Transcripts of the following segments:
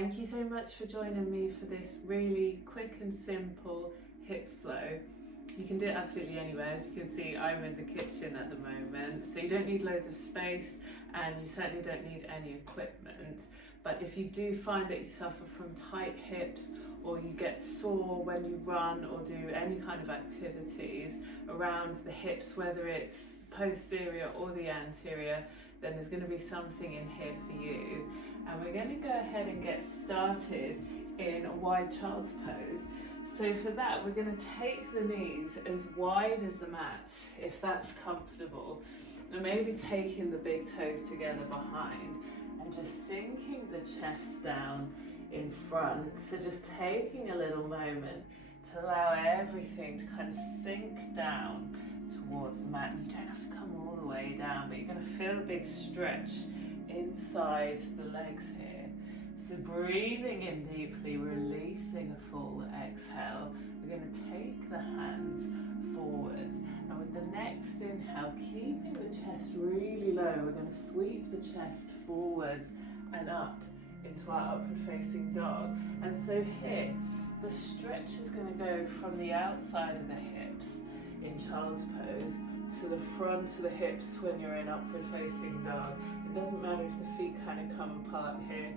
Thank you so much for joining me for this really quick and simple hip flow. You can do it absolutely anywhere. As you can see, I'm in the kitchen at the moment, so you don't need loads of space and you certainly don't need any equipment. But if you do find that you suffer from tight hips, or you get sore when you run or do any kind of activities around the hips, whether it's posterior or the anterior, then there's going to be something in here for you. And we're going to go ahead and get started in a wide child's pose. So for that, we're going to take the knees as wide as the mat, if that's comfortable, and maybe taking the big toes together behind and just sinking the chest down in front. So just taking a little moment to allow everything to kind of sink down towards the mat. And you don't have to come all the way down, but you're going to feel a big stretch inside the legs here. So breathing in deeply, releasing a full exhale. We're going to take the hands forwards, and with the next inhale, keeping the chest really low, we're going to sweep the chest forwards and up into our upward facing dog. And so here, the stretch is going to go from the outside of the hips in child's pose to the front of the hips when you're in upward facing dog. It doesn't matter if the feet kind of come apart here.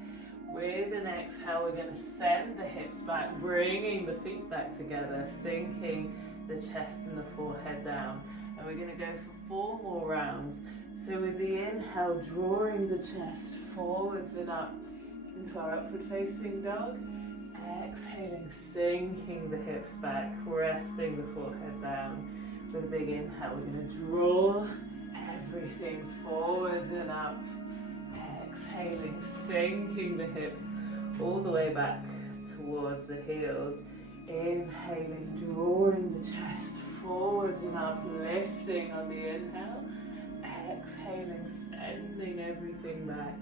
With an exhale, we're going to send the hips back, bringing the feet back together, sinking the chest and the forehead down. And we're going to go for 4 more rounds. So with the inhale, drawing the chest forwards and up into our upward facing dog. Exhaling, sinking the hips back, resting the forehead down. With a big inhale, we're going to draw everything forwards and up. Exhaling, sinking the hips all the way back towards the heels. Inhaling, drawing the chest forwards and up, lifting on the inhale. Exhaling, sending everything back.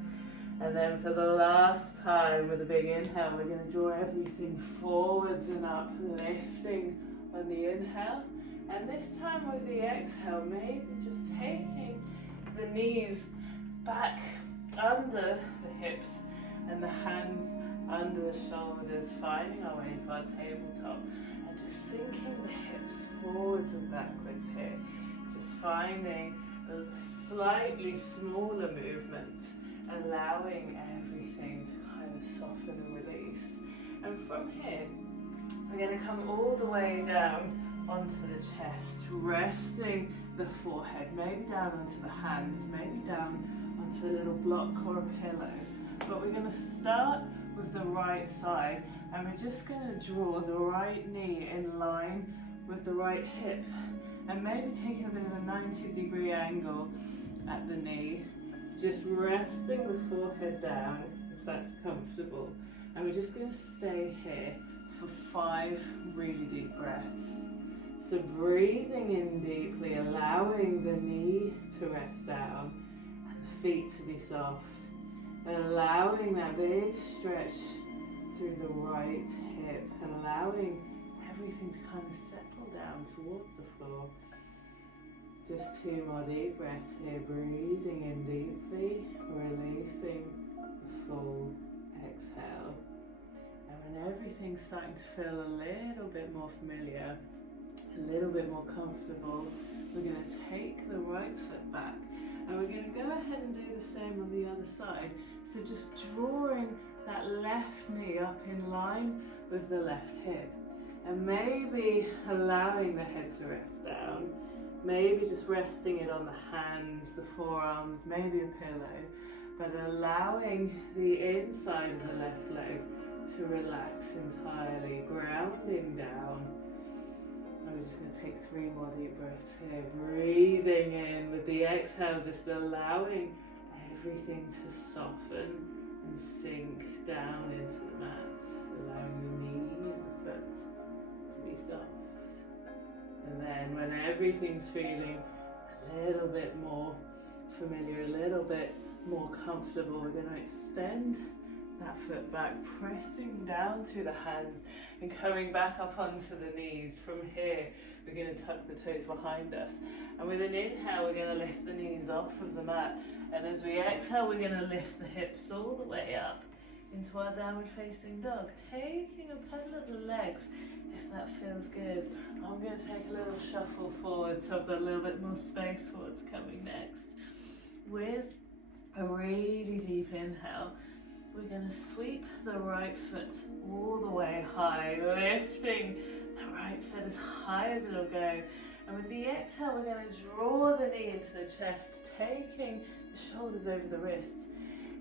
And then for the last time, with a big inhale, we're going to draw everything forwards and up, lifting on the inhale. And this time with the exhale, maybe just taking the knees back under the hips and the hands under the shoulders, finding our way into our tabletop and just sinking the hips forwards and backwards here. Just finding a slightly smaller movement, allowing everything to kind of soften and release. And from here, we're going to come all the way down onto the chest, resting the forehead, maybe down onto the hands, maybe down onto a little block or a pillow. But we're going to start with the right side, and we're just going to draw the right knee in line with the right hip, and maybe taking a bit of a 90-degree angle at the knee. Just resting the forehead down, if that's comfortable. And we're just going to stay here for 5 really deep breaths. So breathing in deeply, allowing the knee to rest down and the feet to be soft. Allowing that big stretch through the right hip and allowing everything to kind of settle down towards the floor. Just 2 more deep breaths here, breathing in deeply, releasing the full exhale. And when everything's starting to feel a little bit more familiar, a little bit more comfortable, we're going to take the right foot back and we're going to go ahead and do the same on the other side. So just drawing that left knee up in line with the left hip and maybe allowing the head to rest down. Maybe just resting it on the hands, the forearms, maybe a pillow, but allowing the inside of the left leg to relax entirely, grounding down. And we're just going to take 3 more deep breaths here, breathing in with the exhale, just allowing everything to soften and sink down into the mat, allowing the knee and the foot to be soft. And then when everything's feeling a little bit more familiar, a little bit more comfortable, we're going to extend that foot back, pressing down through the hands and coming back up onto the knees. From here, we're going to tuck the toes behind us. And with an inhale, we're going to lift the knees off of the mat. And as we exhale, we're going to lift the hips all the way up, into our downward facing dog. Taking a pedal of the legs if that feels good. I'm going to take a little shuffle forward so I've got a little bit more space for what's coming next. With a really deep inhale, we're going to sweep the right foot all the way high, lifting the right foot as high as it'll go. And with the exhale, we're going to draw the knee into the chest, taking the shoulders over the wrists.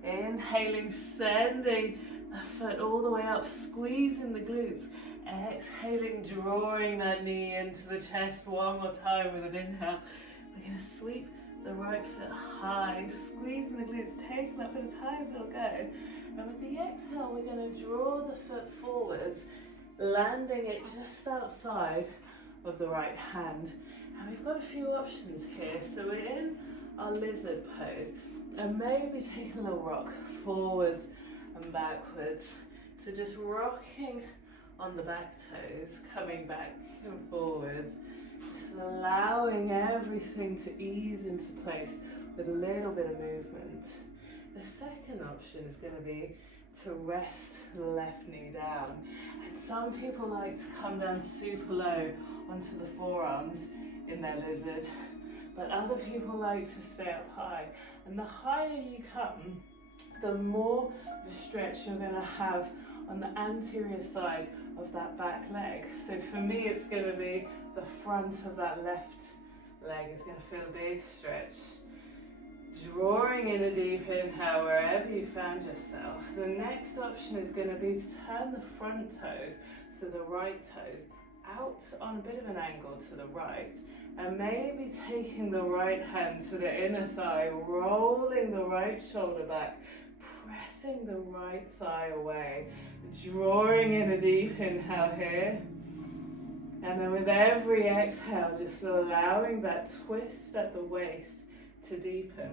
Inhaling, sending the foot all the way up, squeezing the glutes. Exhaling, drawing that knee into the chest one more time with an inhale. We're going to sweep the right foot high, squeezing the glutes, taking that foot as high as it'll go. And with the exhale, we're going to draw the foot forwards, landing it just outside of the right hand. And we've got a few options here. So we're in our lizard pose, and maybe taking a little rock forwards and backwards. So just rocking on the back toes, coming back and forwards, just allowing everything to ease into place with a little bit of movement. The second option is going to be to rest the left knee down. And some people like to come down super low onto the forearms in their lizard, but other people like to stay up high. And the higher you come, the more of a stretch you're going to have on the anterior side of that back leg. So for me, it's going to be the front of that left leg is going to feel a big stretch. Drawing in a deep inhale wherever you found yourself. The next option is going to be to turn the front toes, so the right toes, out on a bit of an angle to the right, and maybe taking the right hand to the inner thigh, rolling the right shoulder back, pressing the right thigh away, drawing in a deep inhale here. And then with every exhale, just allowing that twist at the waist to deepen.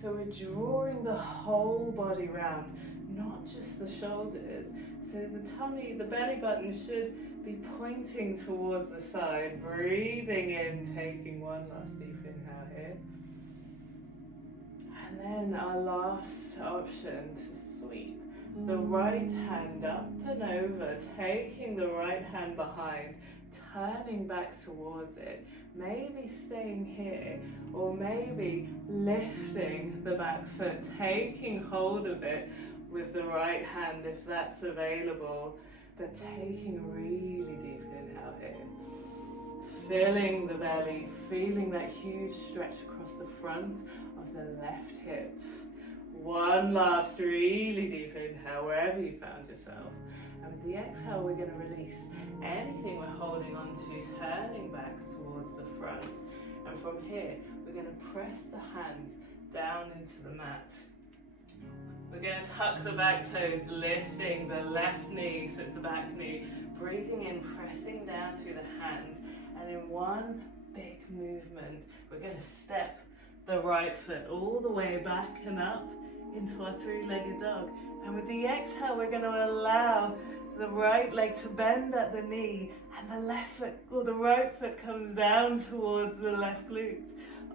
So we're drawing the whole body round, not just the shoulders. So the tummy, the belly button should be pointing towards the side. Breathing in, taking one last deep inhale here. And then our last option, to sweep the right hand up and over, taking the right hand behind, turning back towards it, maybe staying here, or maybe lifting the back foot, taking hold of it with the right hand if that's available, but taking a really deep inhale here. Filling the belly, feeling that huge stretch across the front of the left hip. One last really deep inhale wherever you found yourself. And with the exhale, we're going to release anything we're holding on to, turning back towards the front. And from here, we're going to press the hands down into the mat. We're going to tuck the back toes, lifting the left knee, so it's the back knee. Breathing in, pressing down through the hands. And in one big movement, we're going to step the right foot all the way back and up into our three-legged dog. And with the exhale, we're going to allow the right leg to bend at the knee, and the left foot, or the right foot, comes down towards the left glute.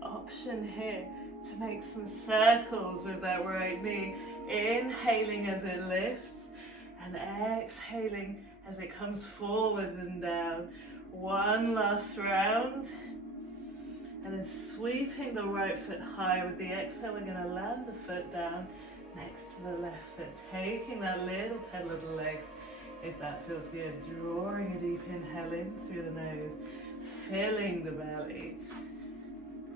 Option here to make some circles with that right knee. Inhaling as it lifts, and exhaling as it comes forwards and down. One last round. And then sweeping the right foot high. With the exhale, we're going to land the foot down next to the left foot, taking that little pedal of the legs, if that feels good. Drawing a deep inhale in through the nose, filling the belly.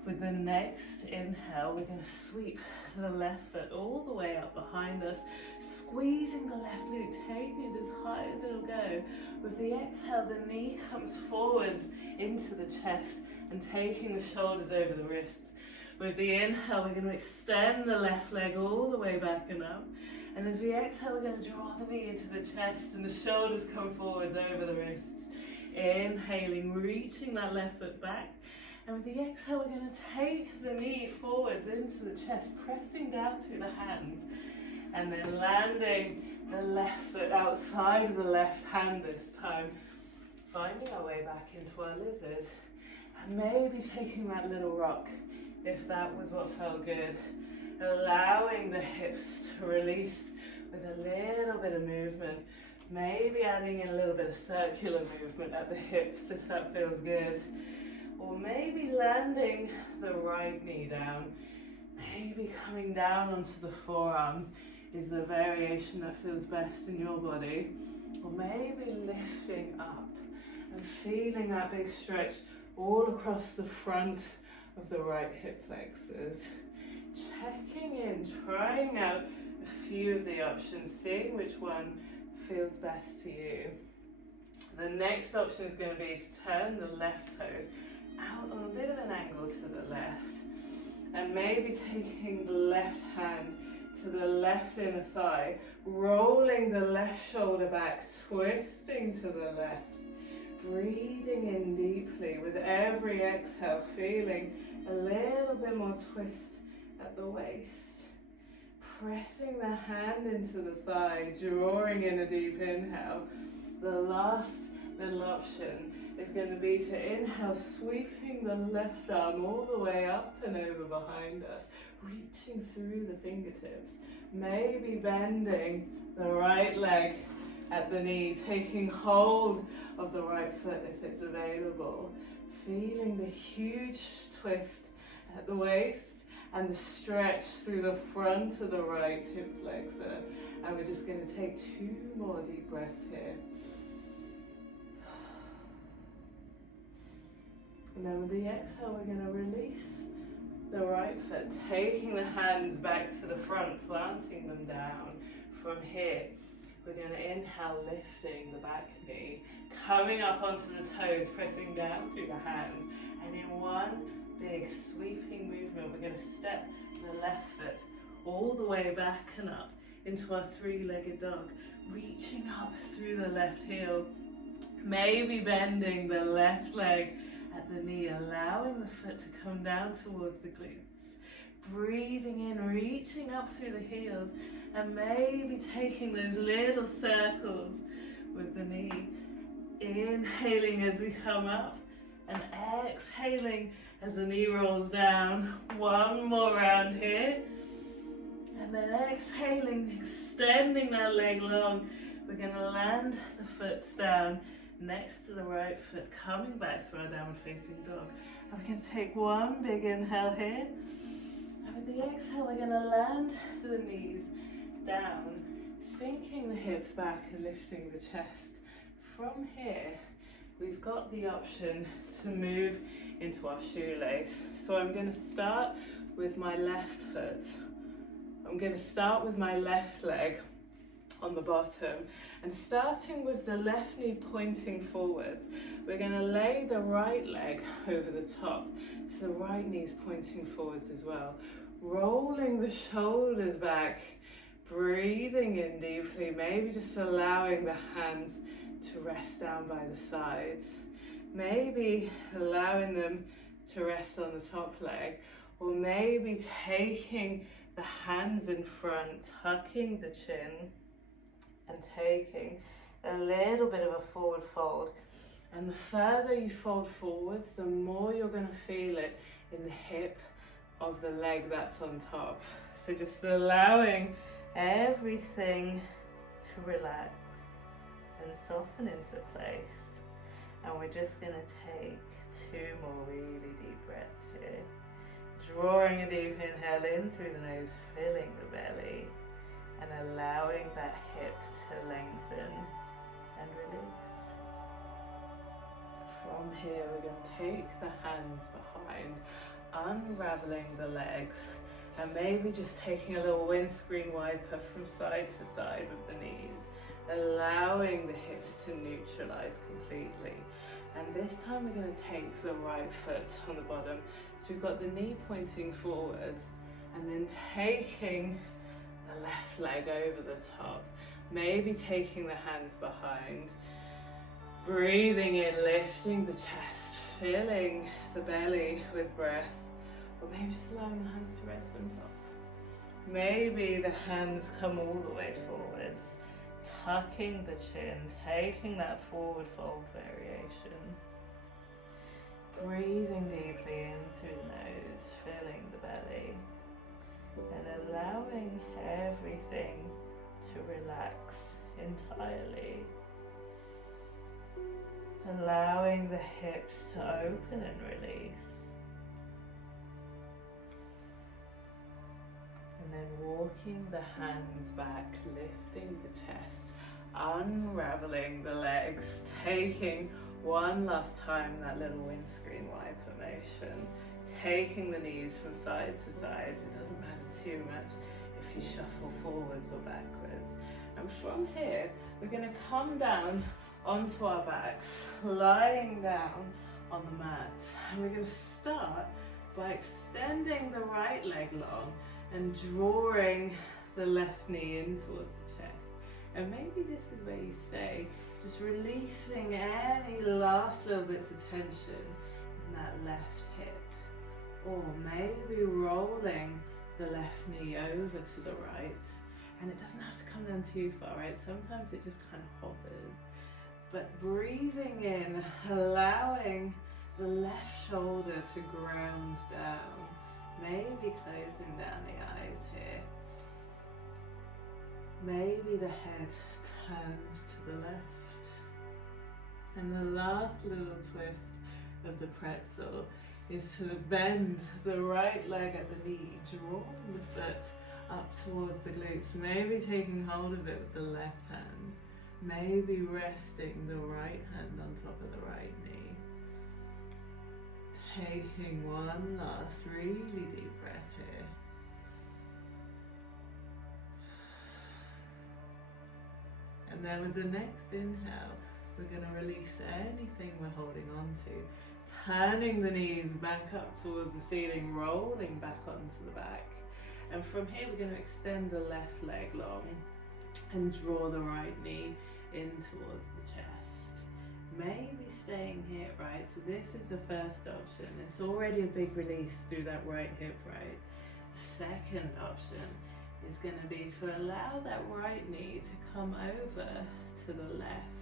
With the next inhale, we're going to sweep the left foot all the way up behind us, squeezing the left glute, taking it as high as it'll go. With the exhale, the knee comes forwards into the chest and taking the shoulders over the wrists. With the inhale, we're going to extend the left leg all the way back and up. And as we exhale, we're going to draw the knee into the chest and the shoulders come forwards over the wrists. Inhaling, reaching that left foot back. And with the exhale, we're going to take the knee forwards into the chest, pressing down through the hands. And then landing the left foot outside of the left hand this time. Finding our way back into our lizard. And maybe taking that little rock, if that was what felt good. Allowing the hips to release with a little bit of movement. Maybe adding in a little bit of circular movement at the hips if that feels good. Or maybe landing the right knee down. Maybe coming down onto the forearms is the variation that feels best in your body. Or maybe lifting up and feeling that big stretch all across the front of the right hip flexors. Checking in, trying out a few of the options, seeing which one feels best to you. The next option is going to be to turn the left toes out on a bit of an angle to the left, and maybe taking the left hand to the left inner thigh, rolling the left shoulder back, twisting to the left, breathing in deeply with every exhale, feeling a little bit more twist at the waist, pressing the hand into the thigh, drawing in a deep inhale. The last little option is going to be to inhale, sweeping the left arm all the way up and over behind us, reaching through the fingertips, maybe bending the right leg at the knee, taking hold of the right foot if it's available, feeling the huge twist at the waist and the stretch through the front of the right hip flexor. And we're just going to take 2 more deep breaths here. And then with the exhale, we're going to release the right foot, taking the hands back to the front, planting them down. From here, we're going to inhale, lifting the back knee, coming up onto the toes, pressing down through the hands. And in one big sweeping movement, we're going to step the left foot all the way back and up into our 3-legged dog, reaching up through the left heel, maybe bending the left leg at the knee, allowing the foot to come down towards the glutes. Breathing in, reaching up through the heels, and maybe taking those little circles with the knee. Inhaling as we come up, and exhaling as the knee rolls down. One more round here. And then exhaling, extending that leg long. We're going to land the foot down next to the right foot, coming back through our downward facing dog. And we're going to take one big inhale here. And with the exhale, we're going to land the knees down, sinking the hips back and lifting the chest. From here, we've got the option to move into our shoelace. So I'm going to start with my left foot. I'm going to start with my left leg on the bottom, and starting with the left knee pointing forwards, we're going to lay the right leg over the top, so the right knee is pointing forwards as well, rolling the shoulders back, breathing in deeply, maybe just allowing the hands to rest down by the sides, maybe allowing them to rest on the top leg, or maybe taking the hands in front, tucking the chin, and taking a little bit of a forward fold. And the further you fold forwards, the more you're going to feel it in the hip of the leg that's on top. So just allowing everything to relax and soften into place. And we're just going to take 2 more really deep breaths here. Drawing a deep inhale in through the nose, filling the belly, and allowing that hip to lengthen and release. From here, we're going to take the hands behind, unraveling the legs, and maybe just taking a little windscreen wiper from side to side with the knees, allowing the hips to neutralize completely. And this time we're going to take the right foot on the bottom. So we've got the knee pointing forwards, and then taking the left leg over the top, maybe taking the hands behind, breathing in, lifting the chest, filling the belly with breath, or maybe just allowing the hands to rest on top. Maybe the hands come all the way forwards, tucking the chin, taking that forward fold variation. Breathing deeply in through the nose, filling the belly, and allowing everything to relax entirely. Allowing the hips to open and release. And then walking the hands back, lifting the chest, unraveling the legs, taking one last time that little windscreen wiper motion, taking the knees from side to side. It doesn't matter too much if you shuffle forwards or backwards. And from here, we're going to come down onto our backs, lying down on the mat. And we're going to start by extending the right leg long and drawing the left knee in towards the chest. And maybe this is where you stay, just releasing any last little bits of tension in that left hip. Or maybe rolling the left knee over to the right. And it doesn't have to come down too far, right? Sometimes it just kind of hovers. But breathing in, allowing the left shoulder to ground down. Maybe closing down the eyes here. Maybe the head turns to the left. And the last little twist of the pretzel is to bend the right leg at the knee, drawing the foot up towards the glutes, maybe taking hold of it with the left hand, maybe resting the right hand on top of the right knee. Taking one last really deep breath here. And then with the next inhale, we're going to release anything we're holding on to, turning the knees back up towards the ceiling, rolling back onto the back. And from here, we're going to extend the left leg long and draw the right knee in towards the chest. Maybe staying here, right? So this is the first option. It's already a big release through that right hip, right? The second option is going to be to allow that right knee to come over to the left.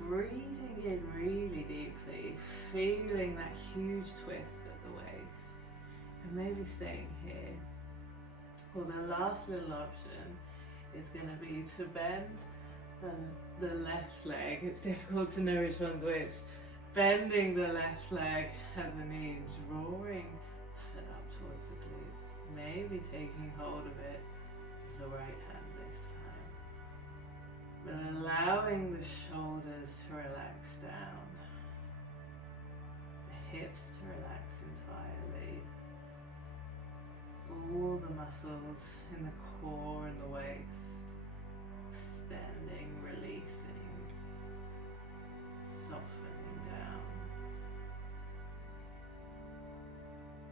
Breathing in really deeply, feeling that huge twist at the waist. And maybe staying here. Well, the last little option is going to be to bend the left leg. It's difficult to know which one's which. Bending the left leg at the knee, drawing the foot up towards the glutes. Maybe taking hold of it with the right hand this time. But allowing the shoulders to relax down. The hips to relax entirely. All the muscles in the core and the waist. Extending, releasing, softening down.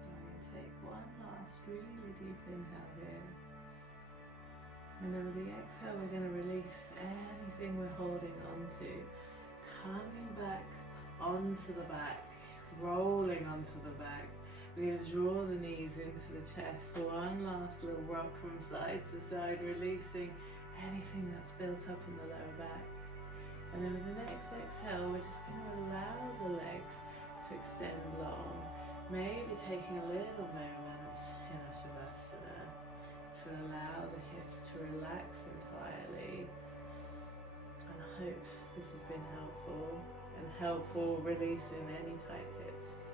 I'm going to take one last really deep inhale here. And then with the exhale, we're going to release anything we're holding on to. Coming back onto the back, rolling onto the back. We're going to draw the knees into the chest. One last little rock from side to side, releasing anything that's built up in the lower back. And then with the next exhale, we're just going to allow the legs to extend long. Maybe taking a little moment in our Shavasana to allow the hips to relax entirely. And I hope this has been helpful releasing any tight hips.